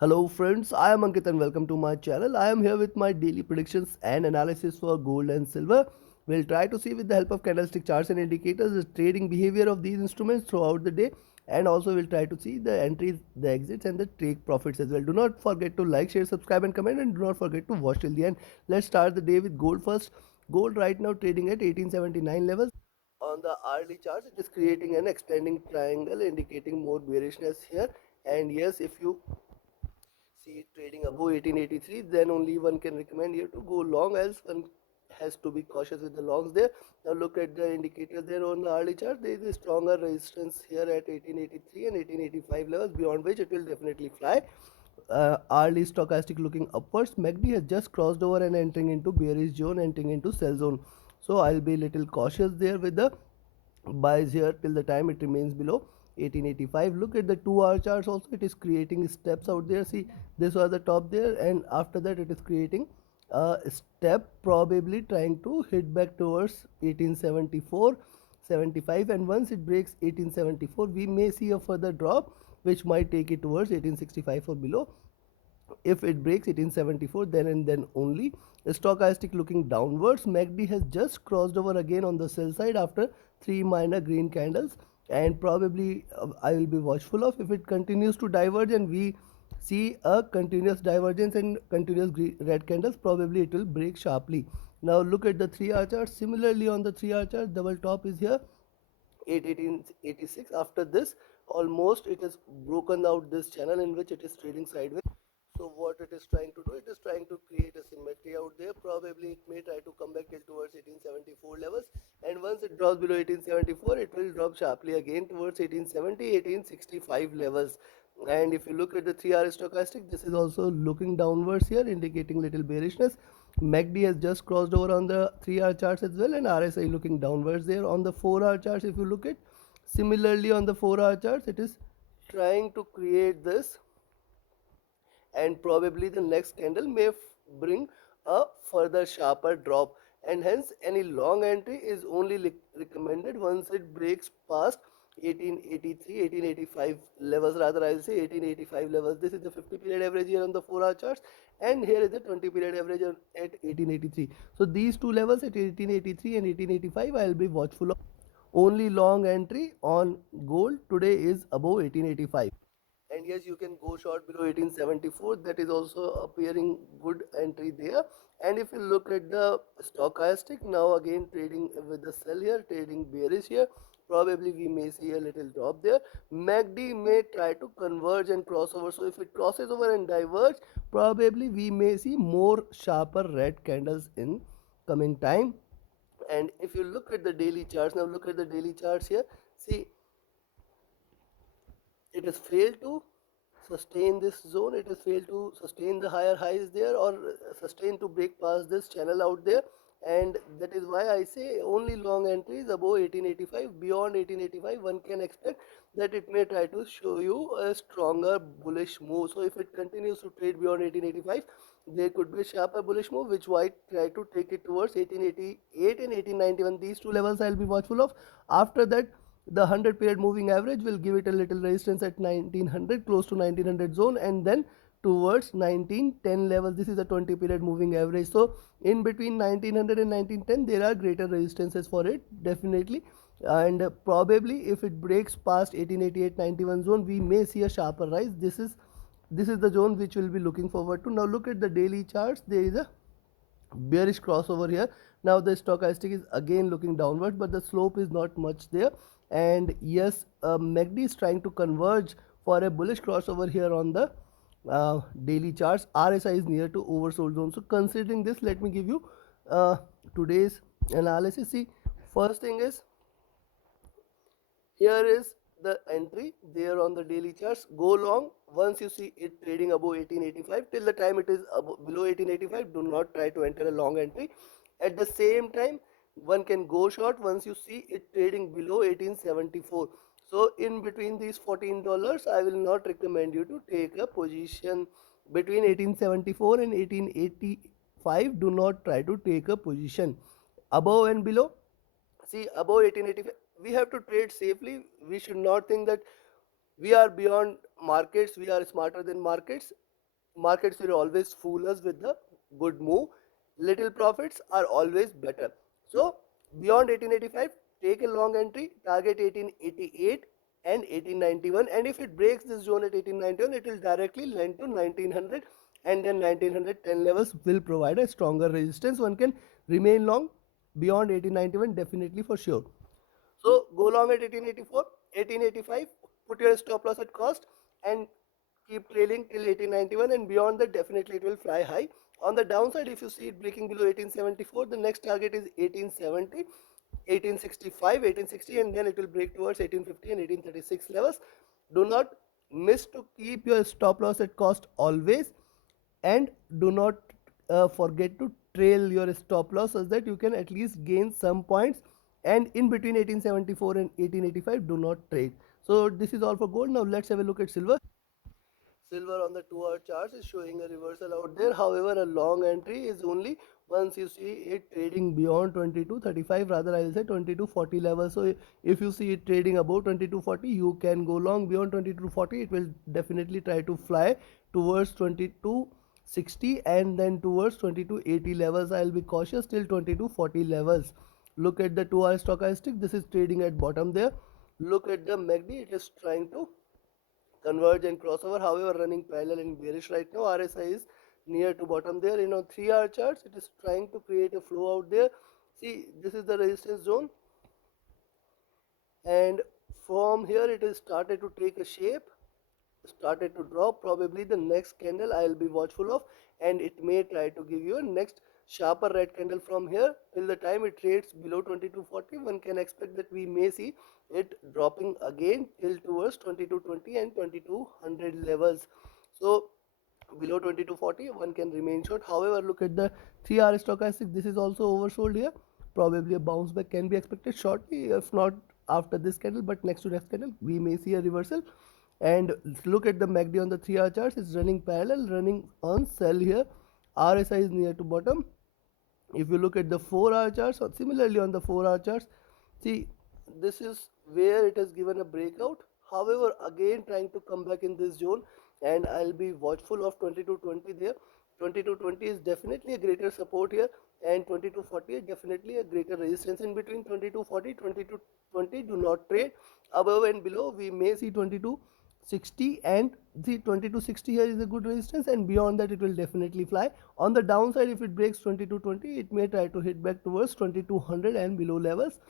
Hello friends, I am Ankit and welcome to my channel. I am here with my daily predictions and analysis for gold and silver. We'll try to see with the help of candlestick charts and indicators the trading behavior of these instruments throughout the day, and also we'll try to see the entries, the exits and the take profits as well. Do not forget to like, share, subscribe and comment, and do not forget to watch till the end. Let's start the day with gold first. Gold right now trading at 1879 levels. On the hourly chart, it is creating an expanding triangle indicating more bearishness here. And yes, if you see it trading above 1883, then only one can recommend you to go long, else one has to be cautious with the longs there. Now look at the indicator there on the hourly chart. There is a stronger resistance here at 1883 and 1885 levels, beyond which it will definitely fly. Hourly stochastic looking upwards. MACD has just crossed over and entering into bearish zone, entering into sell zone. So I'll be little cautious there with the buys here till the time it remains below 1885. Look at the 2 hour charts also, it is creating steps out there. See, this was the top there, and after that it is creating a step, probably trying to hit back towards 1874 75, and once it breaks 1874 we may see a further drop which might take it towards 1865 or below. If it breaks 1874, then and then only. Stochastic looking downwards. MACD has just crossed over again on the sell side after 3 minor green candles, and probably I will be watchful of if it continues to diverge and we see a continuous divergence and continuous red candles, probably it will break sharply. Now look at the 3 hour chart. Similarly on the 3 hour chart, double top is here 1886. After this, almost it has broken out this channel in which it is trading sideways. So what it is trying to do, it is trying to create a symmetry out there. Probably it may try to come back till towards 1874 levels, and once it drops below 1874 it will drop sharply again towards 1870 1865 levels. And if you look at the 3 hour stochastic, this is also looking downwards here, indicating little bearishness. MACD has just crossed over on the 3 hour charts as well, and RSI looking downwards there. On the 4 hour charts, if you look at, similarly on the 4 hour charts, it is trying to create this, and probably the next candle may bring a further sharper drop, and hence any long entry is only recommended once it breaks past 1883 1885 levels, rather I'll say 1885 levels. This is the 50 period average here on the 4 hour charts, and here is the 20 period average at 1883. So these two levels at 1883 and 1885 I'll be watchful of. Only long entry on gold today is above 1885. And yes, you can go short below 1874, that is also appearing good entry there. And if you look at the stochastic, now again trading with the sell here, trading bearish here, probably we may see a little drop there. MACD may try to converge and cross over, so if it crosses over and diverge, probably we may see more sharper red candles in coming time. And if you look at the daily charts, now look at the daily charts here. See, it has failed to sustain this zone, it has failed to sustain the higher highs there, or sustain to break past this channel out there. And that is why I say only long entries above 1885. Beyond 1885 one can expect that it may try to show you a stronger bullish move. So if it continues to trade beyond 1885, there could be a sharper bullish move which might try to take it towards 1888 and 1891. These two levels I'll be watchful of. After that, the 100 period moving average will give it a little resistance at 1900, close to 1900 zone, and then towards 1910 levels. This is a 20 period moving average. So in between 1900 and 1910 there are greater resistances for it, definitely. And probably if it breaks past 1888-91 zone, we may see a sharper rise. This is the zone which we'll be looking forward to. Now look at the daily charts. There is a bearish crossover here. Now the stochastic is again looking downward, but the slope is not much there. And yes, MACD is trying to converge for a bullish crossover here on the daily charts. RSI is near to oversold zone. So considering this, let me give you today's analysis. See, first thing is, here is the entry there on the daily charts. Go long once you see it trading above 1885. Till the time it is below 1885, do not try to enter a long entry. At the same time, one can go short once you see it trading below 1874. So in between these $14, I will not recommend you to take a position. Between 1874 and 1885, do not try to take a position. Above and below, see, above 1885 we have to trade safely. We should not think that we are beyond markets, we are smarter than markets. markets will always fool us with the good move. Little profits are always better. So beyond 1885, take a long entry, target 1888 and 1891, and if it breaks this zone at 1891, it will directly lend to 1900, and then 1910 levels will provide a stronger resistance. One can remain long beyond 1891 definitely for sure. So go long at 1884, 1885, put your stop loss at cost and keep trailing till 1891, and beyond that definitely it will fly high. On the downside, if you see it breaking below 1874, the next target is 1870, 1865, 1860, and then it will break towards 1850 and 1836 levels. Do not miss to keep your stop loss at cost always, and do not forget to trail your stop loss so that you can at least gain some points, and in between 1874 and 1885 do not trade. So this is all for gold. Now let's have a look at silver. Silver on the 2 hour chart is showing a reversal out there. However, a long entry is only once you see it trading beyond 2235, rather I will say 2240 level. So if you see it trading above 2240, you can go long. Beyond 2240, it will definitely try to fly towards 2260 and then towards 2280 levels. I will be cautious till 2240 levels. Look at the 2 hour stochastic. This is trading at bottom there. Look at the MACD. It is trying to converge and crossover, however running parallel and bearish right now. RSI is near to bottom there. In on 3 hour charts, it is trying to create a flow out there. See, this is the resistance zone, and from here it is started to take a shape, started to drop. Probably the next candle I will be watchful of, and it may try to give you a next sharper red candle from here. Till the time it trades below 2240, one can expect that we may see it dropping again till towards 2220 and 2200 levels. So below 2240 one can remain short. However, look at the 3 hour stochastic. This is also oversold here. Probably a bounce back can be expected shortly, if not after this candle, but next to next candle we may see a reversal. And look at the MACD on the 3 hour charts. It's running parallel, running on sell here. RSI is near to bottom. If you look at the 4 hour charts, or similarly on the 4 hour charts, see, this is where it has given a breakout. However, again trying to come back in this zone, and I'll be watchful of 2220 there. 2220 is definitely a greater support here, and 2240 is definitely a greater resistance. In between 2240, 2220 do not trade. Above and below we may see 2260, and the 2260 here is a good resistance, and beyond that it will definitely fly. On the downside, if it breaks 2220, it may try to hit back towards 2200 and below levels.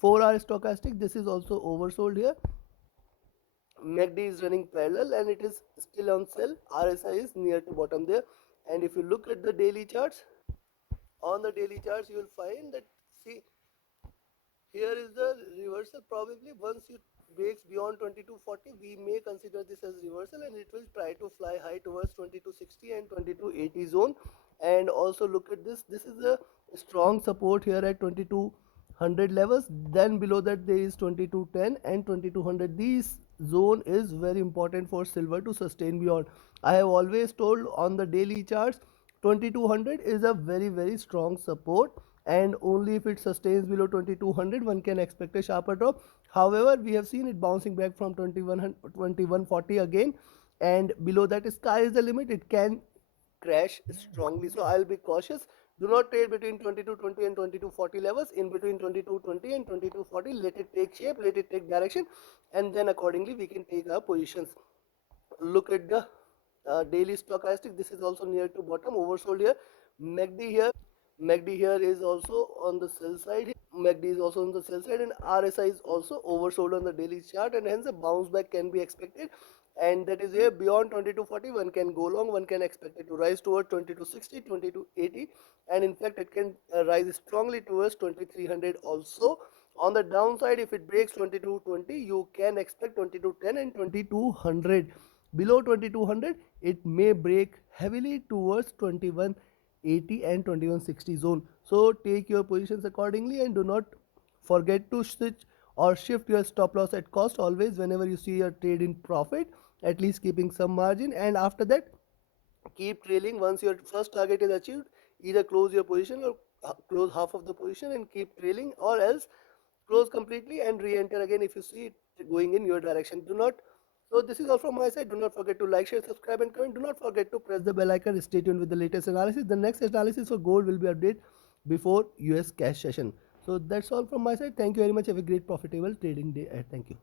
4 hour stochastic, this is also oversold here. MACD is running parallel and it is still on sell. RSI is near to bottom there. And if you look at the daily charts, on the daily charts you will find that, see, here is the reversal. Probably once it breaks beyond 2240, we may consider this as reversal, and it will try to fly high towards 2260 and 2280 zone. And also look at this. This is a strong support here at 2200 levels. Then below that there is 2210 and 2200. This zone is very important for silver to sustain beyond. I have always told on the daily charts, 2200 is a very strong support, and only if it sustains below 2200 one can expect a sharper drop. However, we have seen it bouncing back from 2140 again, and below that sky is the limit. It can crash strongly, so I'll be cautious. Do not trade between 2220 and 2240 levels. In between 2220 and 2240, let it take shape, let it take direction, and then accordingly we can take our positions. Look at the daily stochastic. This is also near to bottom, oversold here. MACD here is also on the sell side. MACD is also on the sell side, and RSI is also oversold on the daily chart, and hence a bounce back can be expected. And that is where beyond 2240 one can go long. One can expect it to rise towards 2260, 2280, and in fact it can rise strongly towards 2300 also. On the downside, if it breaks 2220, you can expect 2210 and 2200. Below 2200, it may break heavily towards 2180 and 2160 zone. So take your positions accordingly, and do not forget to switch or shift your stop loss at cost always whenever you see your trade in profit, at least keeping some margin. And after that, keep trailing. Once your first target is achieved, either close your position or close half of the position and keep trailing, or else close completely and re-enter again if you see it going in your direction. Do not So this is all from my side. Do not forget to like, share, subscribe and comment. Do not forget to press the bell icon. Stay tuned with the latest analysis. The next analysis for gold will be updated before US cash session. So that's all from my side. Thank you very much. Have a great profitable trading day. Thank you.